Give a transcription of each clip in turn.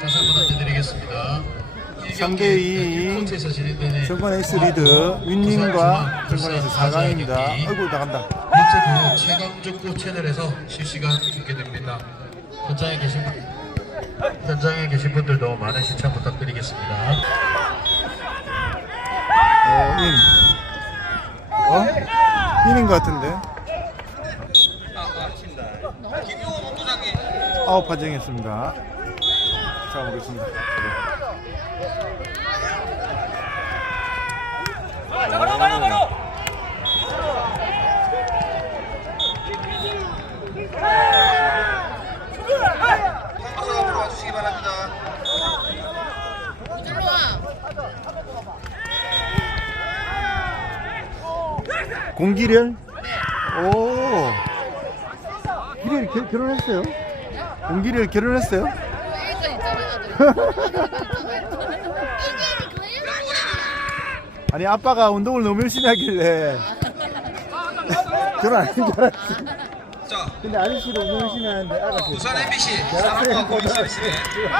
다시 한번 안내드리겠습니다. 3대 2 코트에서 진행되는 정관 S 리드 윈닝과 정관 S 4강입니다. 아이고 나간다. 유튜브 최강족구 채널에서 실시간 중계됩니다. 현장에 계신 분- 현장에 계신 분들도 많은 시청 부탁드리겠습니다. 어, 인. 어? 인인 것 같은데. 아웃 판정했습니다. 자 보겠습니다. 앞으로 와주시기 바랍니다. 일로 와. 공기련? 오. 기련 결- 결혼했어요? 공기련 결혼했어요? 아니 아빠가 운동을 너무 열심히 하길래 결혼 아닌 줄 알았지. 자, 근데 아저씨도 운동 열심히 하는데 아가씨. 부산 MBC 사랑과 거다. 서비스의 있잖아요.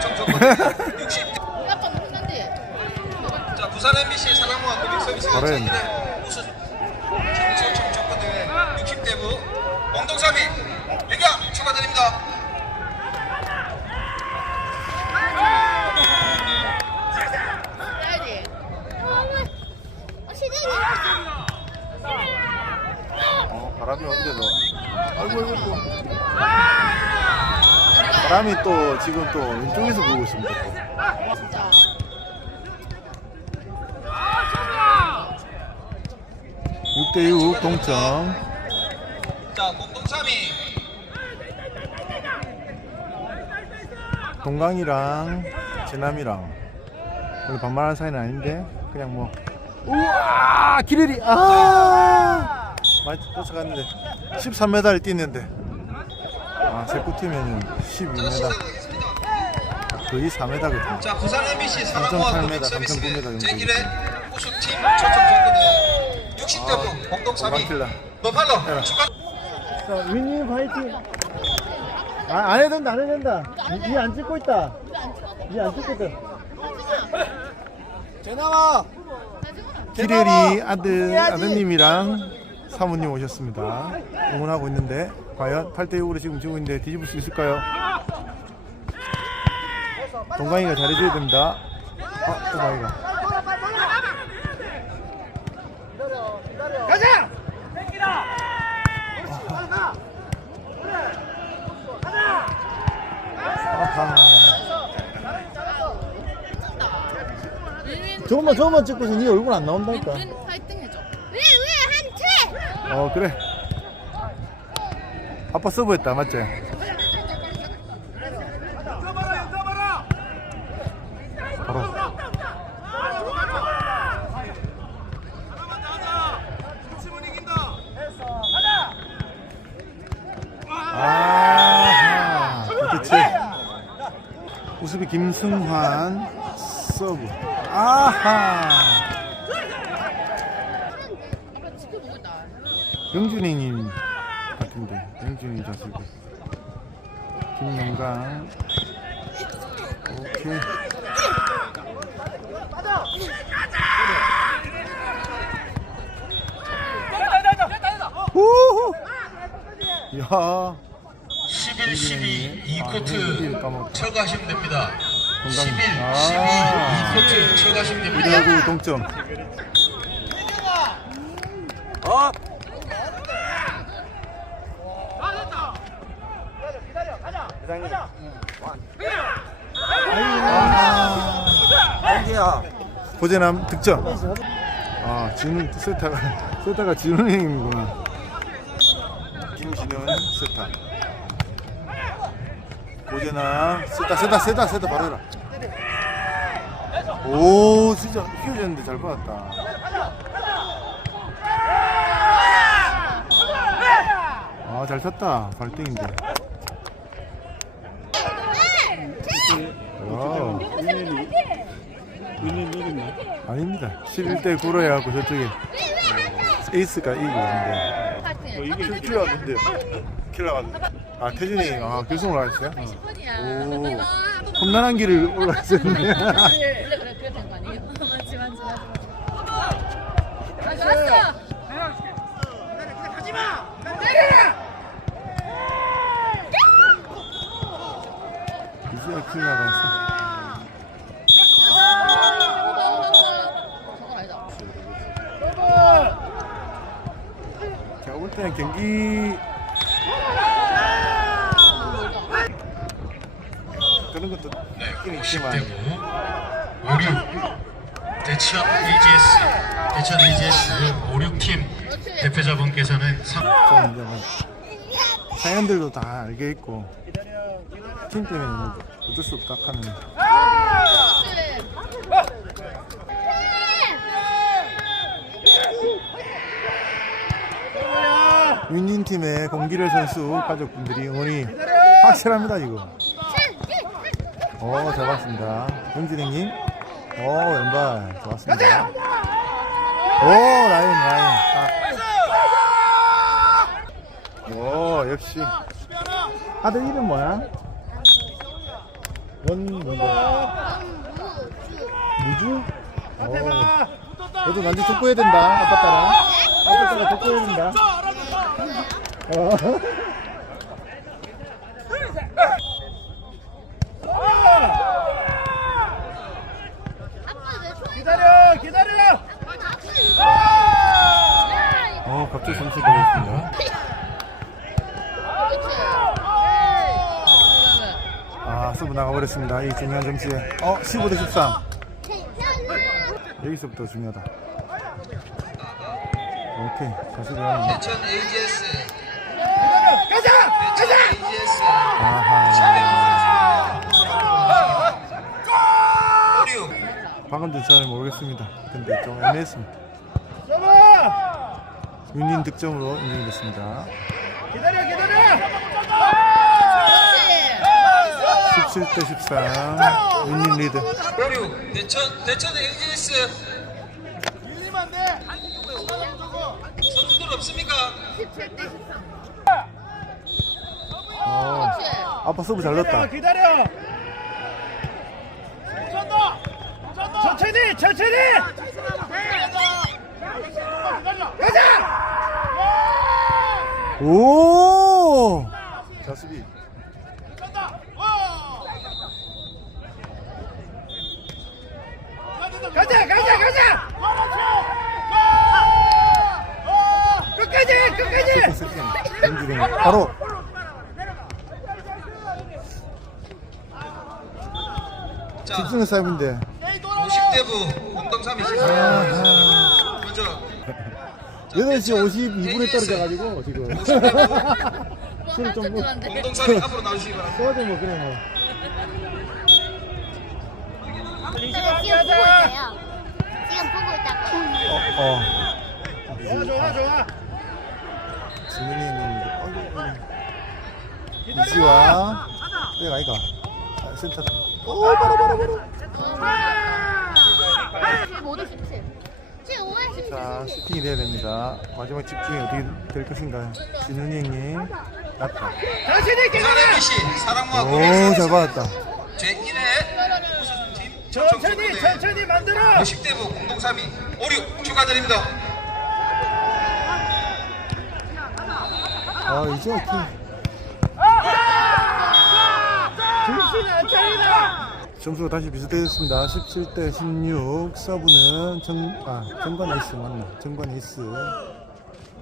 초청 조건 60. 아빠 혼난데. 자, 부산 MBC 사랑과 고객 서비스가 잘해. 제1회 우수 초청 조건 대회 60대부 공동삼위 대경 축하드립니다. 해야지. 어, 바람이 온대도. 아이고 아이고 또. 바람이 또 지금 또 왼쪽에서 불고 있습니다. 또. 진짜. 6대6 동점. 자, 공동삼위. 동강이랑 제남이랑 원래 반말하는 사이는 아닌데 그냥 뭐. 우와 기레리. 아! 많이 쫓아갔는데 13m를 뛰는데. 아 세구 뛰면은 12m 시작하겠습니다. 거의 4m거든요 자, 부산 MBC 사랑과 3.8m, 고객 서비스의 3.9m 정도. 제1회 우수팀 초청 대회 60대부 공동삼위 막힐라. 너팔로 해라. 축하. 자 윈님 파이팅 아, 안 해도 된다 안 해도 된다 니안 찍고 있다 니안 찍고 있다 기레리 아들 아드님이랑 사모님 오셨습니다. 응원하고 있는데 과연 8대 6으로 지금 지고 있는데 뒤집을 수 있을까요? 동강이가 잘해줘야 됩니다. 아, 동강이가. 아하. 윈윈. 저것만 저것만 찍고서 네 얼굴 안 나온다니까. 윈윈 파이팅 해줘. 왜 왜 한테? 어 그래. 아빠 서브했다 맞지? 바로. 아하. 그렇지. 우수비 김승환 서브. 아하. 영준이님 같은데 영준이 자식이 김영강 오케이 우후 야 11, 12, 아, 2코트 까먹었다. 쳐가시면 됩니다. 건강. 11, 12, 아. 2코트 쳐가시면 됩니다. 이대구 동점 아. 고재남 득점. 아, 진우 세타가 세타가 진우 형이구나. 김진훈 세타. 고재남 세타 세타 세타 세타 바로 해라. 오, 진짜 휘어졌는데 잘 받았다. 아, 잘 쳤다. 발등인데. 와우. 아닙니다. 11대 9로 해갖고 저쪽에 에이스가 이기고 있는데 파이팅. 킬- 킬러가 누군데요? 킬러가 아 태준이 아 결승 올라갔어요? 오 험난한 길을 올라갔었네 원래 그래 그래 된거 아니에요? 맞지 맞지 맞지. 잘했어. 이제 킬 나갔어 저건 아니다. 제가 볼 때는 경기 그런 것도 네, 있긴 50대 있지만. 9 56 대천 AGS 대천 AGS 5, 6팀 대표자분께서는 3좀 이제 뭐 사연들도 다 알게 있고 팀 때문에 뭐 어쩔 수 없다 하는. 윈윈 팀의 공기를 선수 가족분들이 응원이 확실합니다 지금. 오, 잘 봤습니다. 영진행님. 오, 왼발. 좋았습니다. 오, 라인, 라인. 딱. 오, 역시. 아들 이름 뭐야? 원, 뭔가. 무주? 오. 너도 난지 족구해야 된다. 아빠 따라. 아빠 따라 족구해야 된다. 어. 기다려 기다려. 어, 갑자기 점수 걸렸습니다. 아, 서브 나가버렸습니다. 이 중요한 점수에. 어, 15 대 13. 여기서부터 중요하다. 오케이. 자수 들어가는 대천 AGS 가자 AGS 아하. 방금 전잘 모르겠습니다. 근데 좀 애매했습니다. 윤인 득점으로 인정됐습니다. 기다려 기다려. 17대 13. 윤인 리드. 오류 대천 대천 AGS 선수들 없습니까? 어, 아빠 서브 잘 넣었다. 기다려. 천천히 천천히. 오! 자, 수비. 가자 가자 가자. 끝까지 끝까지. 윤주경. 바로. 자 집중의 싸움인데. 50대부 공동 3위 시작 먼저 8시 52분에 떨어져가지고, 지금. 술을 좀 뭐, 공동 3위 앞으로 나오시기 바랍니다 써도 뭐, 그래, 뭐. 지금 보고 있어요. 지금 보고 있다고. 어, 어. 좋아 좋아 좋아. 지민이 형님, 이지와, 여기가 아이가. 아, 센터. 오, 바로, 바로, 바로. 모두 17. 지금 5월 자, 슈팅이 돼야 됩니다. 마지막 집중이 어떻게 될 것인가요? 진훈이 형님. 났다. 부산 MBC 사랑과 오, 잘 받았다. 제1회 우수팀 천천히 천천히 만들어. 50대부 공동 3위 오류 축하드립니다 아, 이제 어떻게. 정신 안 차리다. 점수가 다시 비슷해졌습니다. 17대 16. 서브는 정, 아, 정관 에이스 맞나? 정관 에이스.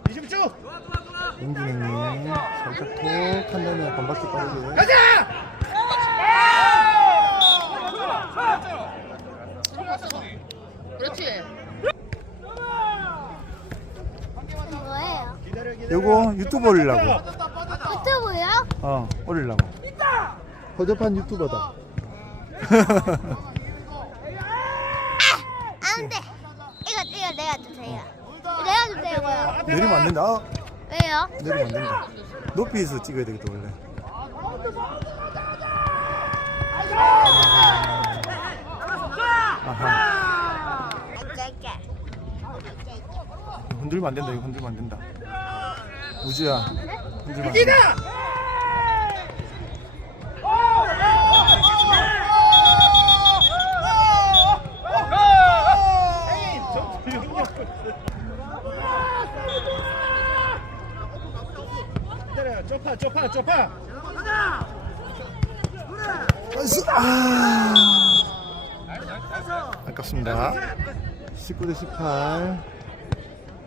20초. 용준형님. 살짝 톡 한 다음에 반바퀴 빠르게. 가자. 그렇지. 뭐예요? 요거 유튜브 올리려고. 유튜브요? 어, 올리려고. 허접한 유튜버다. 안 돼. 이거 이거 내가 주세요. 내가 주세요. 내리면 안 된다. 아, 왜요? 내리면 안 된다. 높이에서 찍어야 되겠다, 원래. 아하. 흔들면 안 된다 이거 흔들면 안 된다 우주야 흔들면 안 된다 이다 기다려 쪼파 쪼파 쪼파 나이스 아 아깝습니다 19 대 18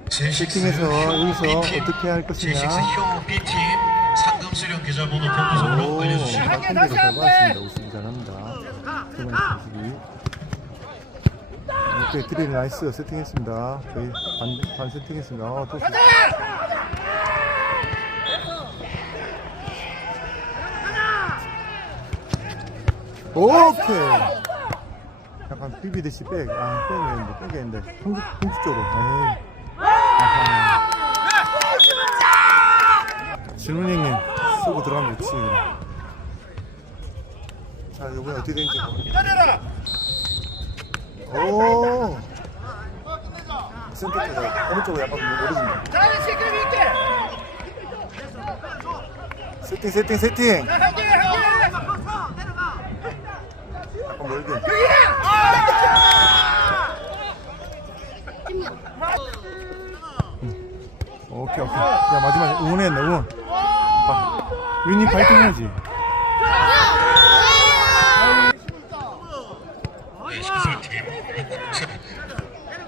세팅해서 여기서 어떻게 할 것이냐. G6 형 B팀 상금 수령 계좌번호 번호석으로 오, 알려주시기 바랍니다. 봤습니다. 우승 잘합니다. 세번 선수기. 오케이, 드릴 나이스 세팅했습니다. 저희 반, 반 세팅했습니다. 어, 또 오케이. 약간 비비듯이 백. 아, 백이었는데, 백이었는데. 공식, 공식적으로. 진훈 형님 쓰고 들어가면 좋지. 자, 이번에 어떻게 되는지. 기다려라 오. 센터 쪽에 오른쪽으로 약간 모르진다. 자리 시끄러 있게 세팅, 세팅, 세팅. 멀게. 오케이, 오케이. 야, 마지막 응원했네, 응원. 봐. 윤이 파이팅 해야지.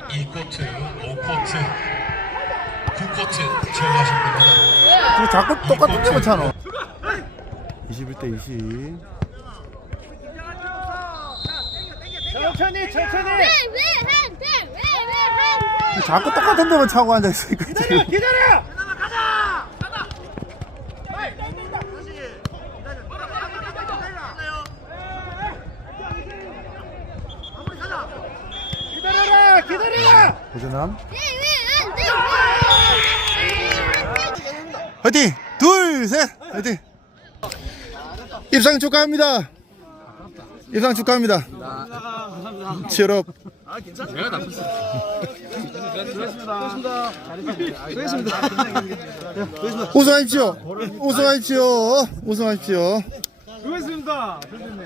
2코트, 5코트, 9코트 제어하신 겁니다. 근데 자꾸 똑같은 데만 차노. 21대 20. 천천히 천천히 자꾸 똑같은 데만 차고 앉아 있으니까 기다려 지금. 기다려 기다려라 기다려 고전함. 화이팅! 둘, 셋! 화이팅! 입상 축하합니다. 입상 축하합니다. 치열업. 우승하십시오. 우승하십시오. 우승하십시오. 수고했습니다 선생님